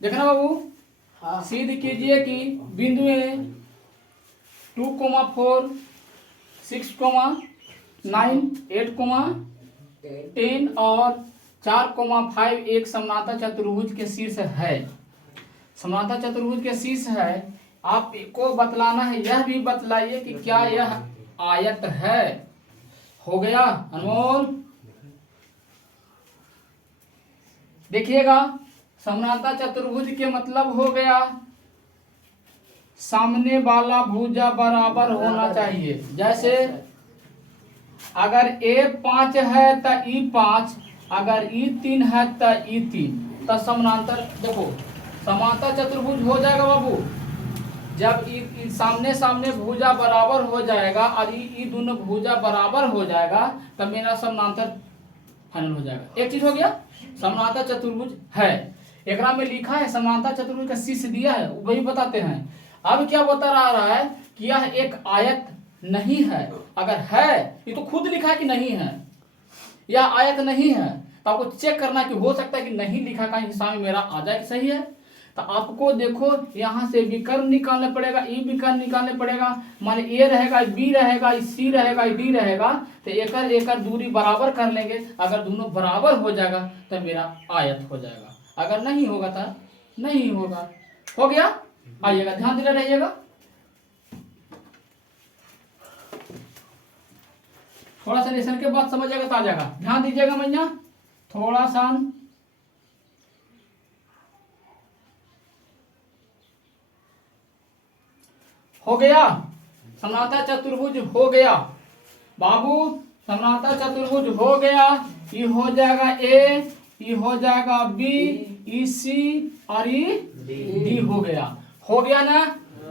देखना बाबू, हाँ। सिद्ध कीजिए कि बिंदु 2,4 6,9 8,10 और 4,5 एक समानांतर चतुर्भुज के शीर्ष है। समानांतर चतुर्भुज के शीर्ष है, आपको बतलाना है। यह भी बतलाइए कि क्या यह आयत है। हो गया अनमोल? देखिएगा, समानांतर चतुर्भुज के मतलब हो गया सामने वाला भुजा बराबर होना चाहिए। जैसे अगर A5 है तो E5, अगर E3 है तो E3, तो समानांतर देखो समांतर चतुर्भुज हो जाएगा बाबू। जब सामने सामने भुजा बराबर हो जाएगा और ये दोनों भुजा बराबर हो जाएगा तब मेरा समानांतर फाइनल हो जाएगा। एक चीज हो गया, समानांतर चतुर्भुज है। एकरा में लिखा है समानांतर चतुर्भुज का शीर्ष दिया है, वही बताते हैं। अब क्या बता रहा है कि यह एक आयत नहीं है। अगर है, ये तो खुद लिखा है कि नहीं है, यह आयत नहीं है, तो आपको चेक करना कि हो सकता है कि नहीं लिखा का हिसाब में मेरा आ जाए, सही है। तो आपको देखो यहाँ से विकर्ण निकालना पड़ेगा, ई विकर्ण निकालने पड़ेगा। माने ए रहेगा, बी रहेगा, सी रहेगा, डी रहेगा, तो एकर एकर दूरी बराबर कर लेंगे। अगर दोनों बराबर हो जाएगा तो मेरा आयत हो जाएगा, अगर नहीं होगा तो नहीं होगा। हो गया? आइएगा, ध्यान दिला रहिएगा। थोड़ा सा लेसन के बाद समझिएगा तो आ जाएगा। ध्यान दीजिएगा मैया, थोड़ा सा हो गया। समानांतर चतुर्भुज हो गया बाबू, समानांतर चतुर्भुज हो गया। ये हो जाएगा ए, ये हो जाएगा बी, ई सी और ये डी हो गया। हो गया ना?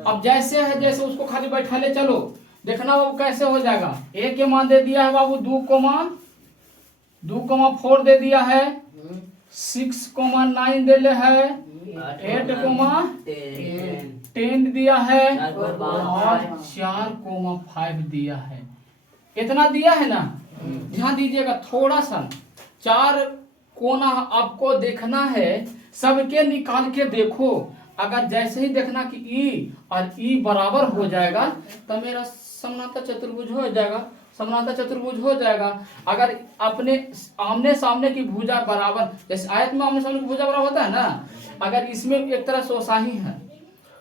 अब जैसे है जैसे उसको खाली बैठा ले चलो, देखना बाबू कैसे हो जाएगा। ए के मान दे दिया है बाबू 2,4 दे दिया है, 6,9 दे ले है, 8,10 दिया है और 4,5 दिया है। इतना दिया है ना? ध्यान दीजिएगा थोड़ा सा, 4 कोना आपको देखना है, सबके निकाल के देखो। अगर जैसे ही देखना कि ई और ई बराबर हो जाएगा तो मेरा समानांतर चतुर्भुज हो जाएगा, समानांतर चतुर्भुज हो जाएगा। अगर अपने आमने सामने की भुजा बराबर, जैसे आयत में आमने सामने की भुजा बराबर होता है ना, अगर इसमें एक तरह से वैसा ही है।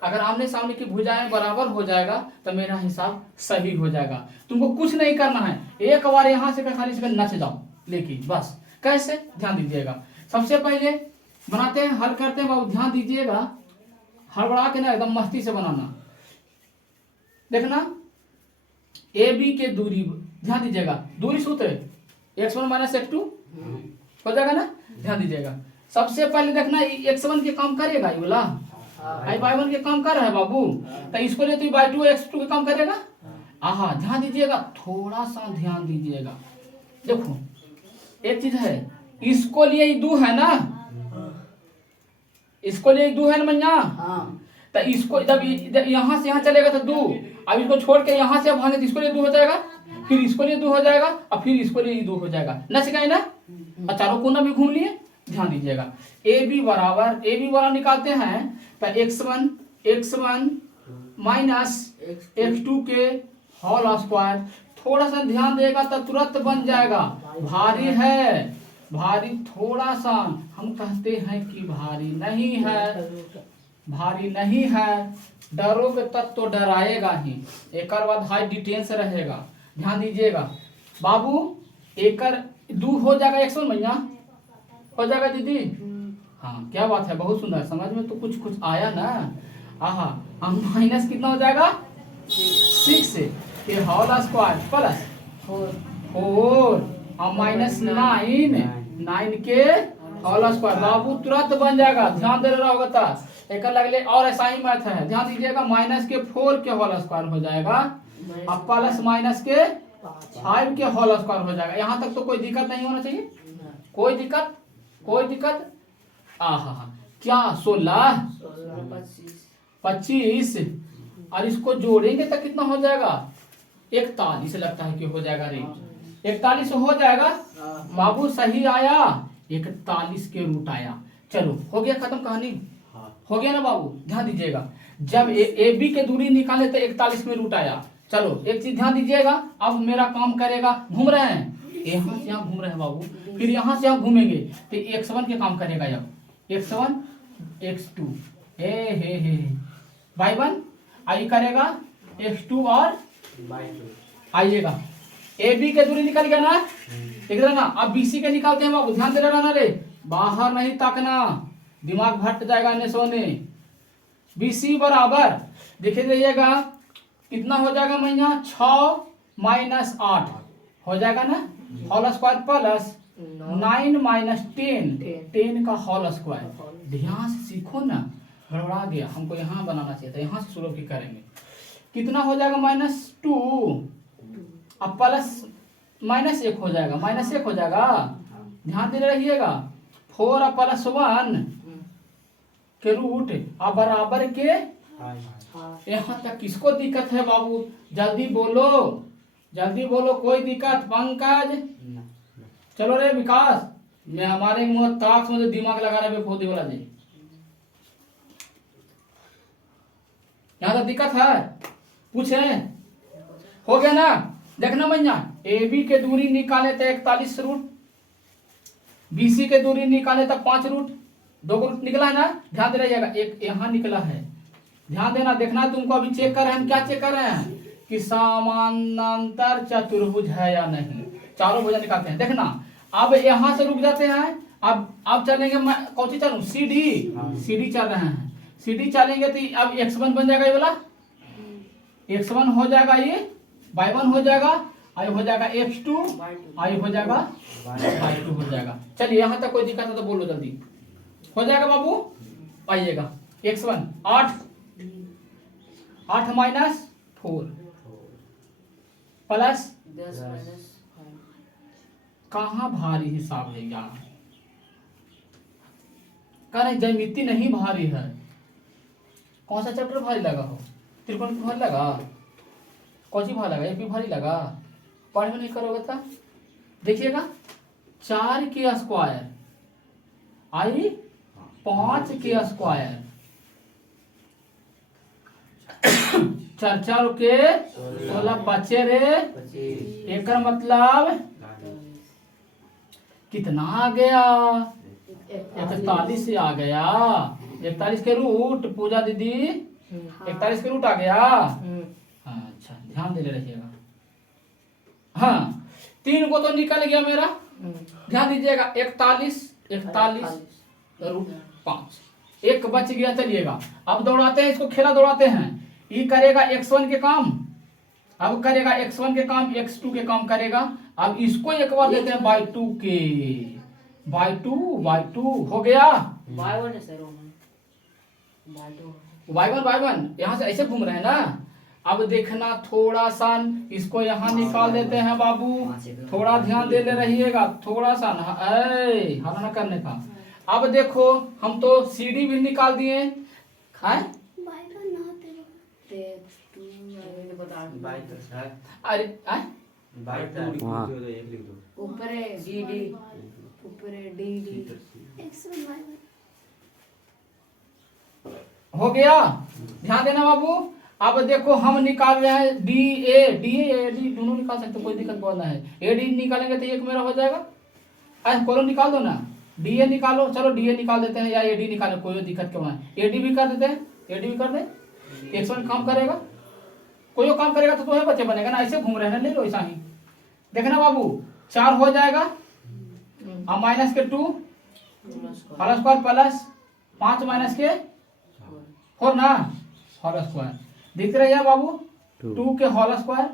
अगर आमने सामने की भुजाएं बराबर हो जाएगा तो मेरा हिसाब सही हो जाएगा। तुमको कुछ नहीं करना है, एक बार यहाँ से खाली से नच जाओ, लेकिन बस कैसे, ध्यान दीजिएगा। सबसे पहले बनाते हैं, हल करते हैं बाबू, ध्यान दीजिएगा। हड़बड़ा के ना एकदम मस्ती से बनाना। देखना ए बी के दूरी, ध्यान दीजिएगा, दूरी सूत्र x1 - x2 हो जाएगा ना? ध्यान दीजिएगा। सबसे पहले देखना x1 के काम करेगा, ये बोला आई y1 के काम कर रहा है बाबू, तो इसको ले तो y2 x2 के काम करेगा। आहा, ध्यान दीजिएगा, थोड़ा सा ध्यान दीजिएगा। देखो एक चीज है, इसको लिए 2 है ना, इसको लिए 2 है ना मैया, तो इसको जब यहाँ से यहाँ चलेगा तो 2, अब इसको छोड़ के यहाँ से भागे तो इसको लिए 2 हो जाएगा, फिर इसको लिए 2 हो जाएगा और फिर इसको लिए 2 हो जाएगा। नच गए ना? और चारों कोना भी घूम लिए। ध्यान दीजिएगा, ए बी बराबर निकालते हैं तो x1 - x2 के होल स्क्वायर। थोड़ा सा ध्यान देगा तो तुरंत बन जाएगा। भारी है, भारी थोड़ा सा, हम कहते हैं कि भारी नहीं है, भारी नहीं है। डरोगे तब तो डराएगा ही, एक बाद हाई डिटेंस रहेगा। ध्यान दीजिएगा बाबू, एकर 2 हो जाएगा x1 मैया, हो जाएगा दीदी? हाँ, क्या बात है, बहुत सुंदर, समझ में तो कुछ कुछ आया ना। आहा, हम माइनस कितना हो जाएगा 6 के होल स्क्वायर प्लस 4 और -9 के होल स्क्वायर। बाबू तुरंत बन जाएगा, ध्यान दे रहा होगा तो एक लगले। और ऐसा ही मैथ है, ध्यान दीजिएगा, -4 के होल स्क्वायर हो जाएगा और प्लस -5 के होल स्क्वायर हो जाएगा। यहाँ तक तो कोई दिक्कत नहीं होना चाहिए, कोई दिक्कत। आहा, क्या 16 25 और इसको जोड़ेंगे तो कितना हो जाएगा 41 लगता है कि हो जाएगा रे, 41 हो जाएगा बाबू, सही आया, 41 के रूट आया। चलो हो गया खत्म कहानी। हो गया ना बाबू, ध्यान दीजिएगा। जब ए बी के दूरी निकाले तो 41 में रूट आया। चलो एक चीज ध्यान दीजिएगा, अब मेरा काम करेगा, घूम रहे हैं यहाँ से यहाँ घूम रहे हैं बाबू, फिर यहाँ से यहाँ घूमेंगे तो x1 के काम करेगा। अब x1 x2 हे y1 आई करेगा x2 और आइएगा। ए बी के दूरी निकल गया ना, देख रहे ना। अब BC के निकालते हैं बाबू, ध्यान दे रहा ना रे, बाहर नहीं ताकना, दिमाग भट जाएगा ने सोने। BC बराबर देखे रहिएगा कितना हो जाएगा महीना, 6 माइनस 8 हो जाएगा ना, होल स्क्वायर प्लस 9 माइनस 10 का होल स्क्वायर। ध्यान से सीखो ना, गड़बड़ा गया, हमको यहाँ बनाना चाहिए था, यहाँ से शुरू की करेंगे। कितना हो जाएगा -2, अब प्लस -1 हो जाएगा, -1 हो जाएगा, ध्यान दे रहिएगा। 4 और प्लस 1 के रूट अब बराबर के, यहाँ तक किसको दिक्कत है बाबू, जल्दी बोलो जल्दी बोलो, कोई दिक्कत? पंकज, चलो रे विकास, मैं हमारे मुँह ताक में दिमाग लगा रहे खोदे वाला जी, यहाँ तक दिक्कत है? पूछे हो गया ना। देखना भैया, ए बी के दूरी निकाले तो 41 रूट, BC के दूरी निकाले तो 5 रूट, 2 रूट निकला है ना। ध्यान दे रहिएगा, एक यहाँ निकला है, ध्यान देना, देखना तुमको। अभी चेक कर रहे हैं, क्या चेक कर रहे हैं कि समानांतर चतुर्भुज है या नहीं, चारों भुजा निकालते हैं। देखना अब यहाँ से रुक जाते हैं, अब चलेंगे, कौन सी चलूं, CD चल रहे हैं, CD चलेंगे तो अब x1 बन जाएगा, ये वाला x1 हो जाएगा, ये y1 हो जाएगा, आई हो जाएगा x2, आई हो जाएगा y2 हो जाएगा। चलिए यहाँ तक कोई दिक्कत है तो बोलो जल्दी, हो जाएगा बाबू। आइएगा x1 8 माइनस 4 प्लस 10 कहाँ भारी हिसाब है यहाँ, कह ज्यामिति नहीं भारी है। कौन सा चैप्टर भारी लगा हो, त्रिकोण भारी लगा, कौन सी भारी लगा, एक भी भारी लगा, पढ़ में नहीं करोगे तो देखिएगा। 4 के स्क्वायर आई 5 के स्क्वायर, 4 के 16 बचे रे, एक मतलब कितना आ गया, 41 से आ गया। 41 के रूट, पूजा दीदी 41 के रूट आ गया। अच्छा ध्यान दे रहिएगा। हाँ 3 को तो निकल गया मेरा, ध्यान दीजिएगा। 41 रूट 5, एक बच गया। चलिएगा अब दौड़ाते हैं इसको, खेला दौड़ाते हैं। ये करेगा x1 के काम, अब करेगा x1 के काम, x2 के काम करेगा। अब इसको एक बार देते हैं y2 के, y2 हो गया, y1 यहाँ से ऐसे घूम रहे हैं ना। अब देखना थोड़ा सा इसको यहाँ निकाल देते हैं बाबू, थोड़ा ध्यान दे ले रहिएगा, थोड़ा सा हरा ना करने का। अब देखो हम तो CD भी निकाल दिए, अरे ऊपर है DD, ऊपर है DD, हो गया। ध्यान देना बाबू। अब देखो हम निकाल रहे हैं DA दोनों निकाल सकते, कोई दिक्कत बोलना है। AD निकालेंगे तो एक मेरा हो जाएगा। कॉलम निकाल दो ना, DA निकालो, चलो DA निकाल देते हैं या AD निकालो, कोई दिक्कत क्यों है। AD भी कर देते हैं, AD भी कर दे, x1 काम करेगा, कोई काम करेगा तो तुम्हें बच्चे बनेगा ना। ऐसे घूम रहे हैं, ले लो ऐसा ही। देखना बाबू 4 हो जाएगा, अब माइनस के 2 होल स्क्वायर प्लस 5 माइनस के 4 ना होल स्क्वायर, दिख रही है बाबू। 2 के होल स्क्वायर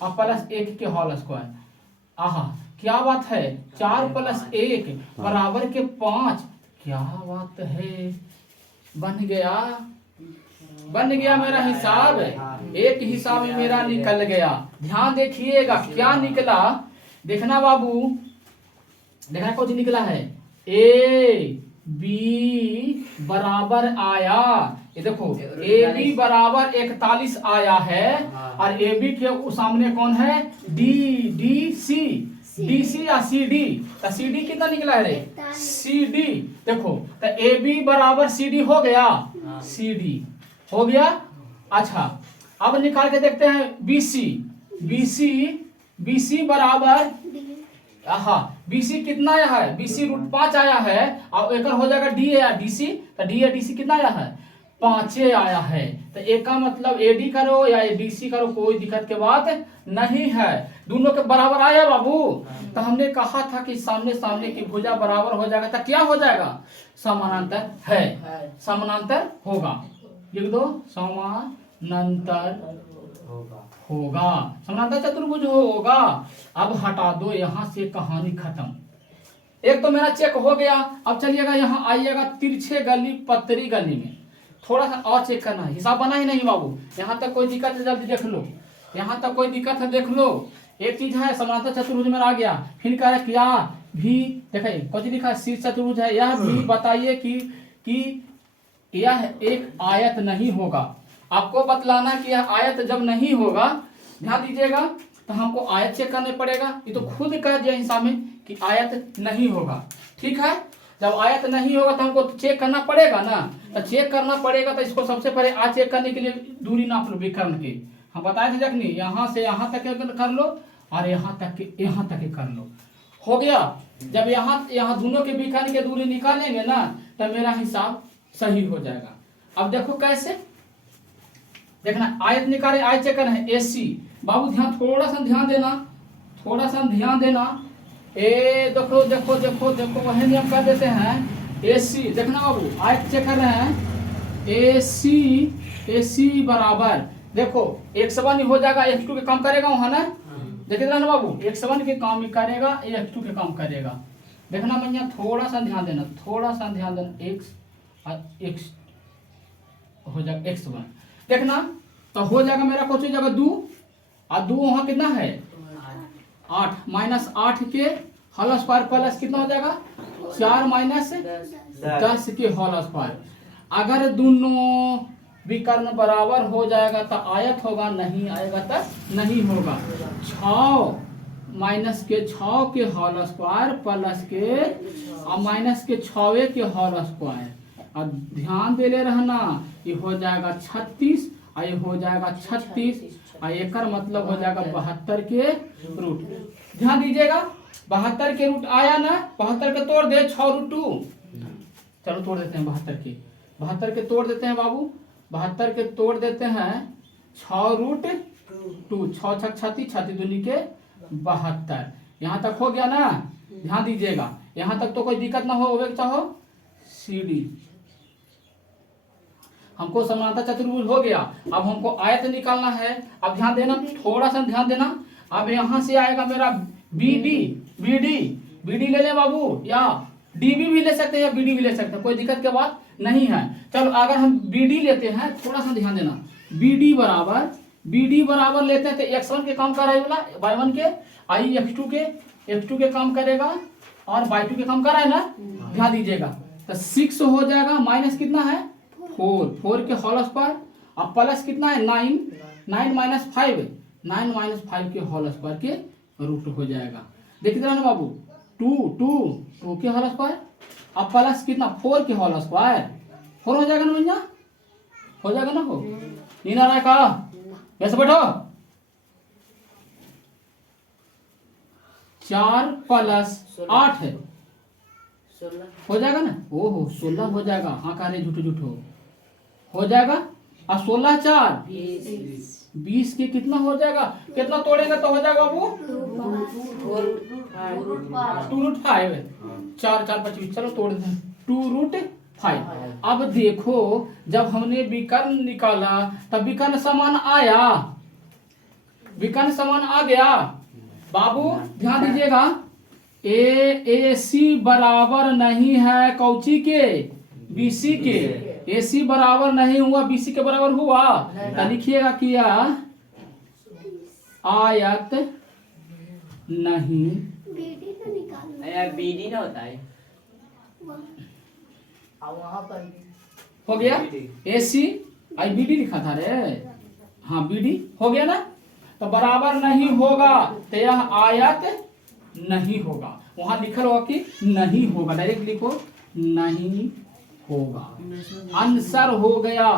और प्लस 1 के होल स्क्वायर। आहा क्या बात है, 4 प्लस 1 बराबर के 5, क्या बात है, बन गया मेरा हिसाब। एक हिसाब में मेरा निकल गया। ध्यान देखिएगा क्या निकला, देखना बाबू, देखना कुछ निकला है। AB बराबर आया, ये देखो AB बराबर 41 आया है, और AB के सामने कौन है, DC या CD, तो CD कितना निकला है रे, CD। देखो तो AB बराबर CD हो गया, CD हो गया। अच्छा अब निकाल के देखते हैं BC। BC बराबर BC कितना आया है? BC √5 आया है और एक हो जाएगा DA या DC, तो DA DC कितना आया है? 5 आया है। तो एक का मतलब AD करो या DC करो, कोई दिक्कत के बात नहीं है, दोनों के बराबर आया बाबू। तो हमने कहा था कि सामने सामने की भुजा बराबर हो जाएगा तो क्या हो जाएगा? समानांतर है, समानांतर होगा। लिख दो समानांतर होगा, समानांतर चतुर्भुज होगा। अब हटा दो यहाँ से, कहानी खत्म। एक तो मेरा चेक हो गया। अब चलिएगा यहाँ आइएगा तिरछे गली पतरी गली में, थोड़ा सा और चेक करना है। हिसाब बना ही नहीं बाबू, यहाँ तक कोई दिक्कत है जल्दी देख लो, यहाँ तक कोई दिक्कत है देख लो। एक चीज है समानांतर चतुर्भुज में आ गया, फिर कह रहा क्या भी देखिए कौन लिखा है? शीर्ष चतुर्भुज है। यह भी बताइए कि यह एक आयत नहीं होगा। आपको बतलाना कि यह आयत जब नहीं होगा, ध्यान दीजिएगा, तो हमको आयत चेक करने पड़ेगा। ये तो खुद कह दिया हिसाब में कि आयत नहीं होगा, ठीक है। जब आयत नहीं होगा तो हमको चेक करना पड़ेगा ना, तो चेक करना पड़ेगा। तो इसको सबसे पहले आज चेक करने के लिए दूरी नाप लो विकर्ण की। हम बताए थे जखनी यहाँ से यहाँ तक कर लो और यहाँ तक कर लो, हो गया। जब यहाँ दोनों के विकर्ण के दूरी निकालेंगे ना, तो मेरा हिसाब सही हो जाएगा। अब देखो कैसे देखना, आयत निकाले, आयत चेक करना है AC। बाबू ध्यान, थोड़ा सा ध्यान देना, देखो वही नियम कर देते हैं। AC देखना बाबू, आयत चेक कर रहे हैं। AC बराबर देखो x1 हो जाएगा, x2 के काम करेगा वहाँ ना, देखिए ना बाबू, x1 के काम करेगा, x2 के काम करेगा। देखना भैया, थोड़ा सा ध्यान देना, x हो जाएगा x1, देखना तो हो जाएगा मेरा कुछ जगह 2 और 2 वहाँ कितना है 8, -8 के होल स्क्वायर प्लस कितना हो जाएगा 4 - 10 के होल स्क्वायर। अगर दोनों विकर्ण बराबर हो जाएगा तो आयत होगा, नहीं आएगा तो नहीं होगा। 6 के होल स्क्वायर प्लस के -6 के होल स्क्वायर। और ध्यान दे ले रहना, ये हो जाएगा 36 और ये हो जाएगा 36 और एक मतलब हो जाएगा 72 के रूट। ध्यान दीजिएगा, 72 के रूट आया ना, 72 के तोड़ दे 6√2। चलो तोड़ देते हैं 72 के तोड़ देते हैं बाबू, 72 के तोड़ देते हैं 6√2, 6 6 36, 36 दूनी के 72। यहाँ तक हो गया ना, ध्यान दीजिएगा, यहाँ तक तो कोई दिक्कत ना हो। चाहो CD हमको समानांतर चतुर्भुज हो गया। अब हमको आयत निकालना है। अब ध्यान देना, थोड़ा सा ध्यान देना। अब यहाँ से आएगा मेरा BD ले ले बाबू, या DB भी ले सकते हैं या BD भी ले सकते हैं, कोई दिक्कत की बात नहीं है। चलो अगर हम BD लेते हैं, थोड़ा सा ध्यान देना, BD बराबर लेते हैं तो x1 के काम करेगा, y1 के आई x2 के काम करेगा और y2 के काम कर रहा है ना, ध्यान दीजिएगा। तो 6 हो जाएगा, माइनस कितना है 4 के होल स्क्वायर और प्लस कितना है 9 - 5 के होल स्क्वायर के रूट हो जाएगा। देखिए ना बाबू, 2 के होल स्क्वायर और प्लस कितना 4 के होल स्क्वायर, 4 हो जाएगा ना भैया, हो जाएगा ना। हो नींद आ रहा है का? वैसे बैठो। 4 + 8 है, 16 हो जाएगा ना। ओहो 16 हो जाएगा, हाँ कह रहे झूठो हो जाएगा। और 16 × 4 20 के कितना हो जाएगा, कितना तोड़ेगा तो हो जाएगा बाबू 2√5, 4 4 25, चलो तोड़ दें 2√5। अब देखो जब हमने विकर्ण निकाला तब विकर्ण समान आया, विकर्ण समान आ गया बाबू। ध्यान दीजिएगा, AC बराबर नहीं है कौची के, BC के। AC बराबर नहीं हुआ, BC के बराबर हुआ, तो लिखिएगा कि आयत नहीं, BD ना होता है वहाँ पर हो गया। AC BD लिखा था रे, हाँ BD हो गया ना। तो बराबर नहीं होगा तो यह आयत नहीं होगा, वहां लिखा होगा कि नहीं होगा, डायरेक्ट लिखो नहीं होगा। आंसर हो गया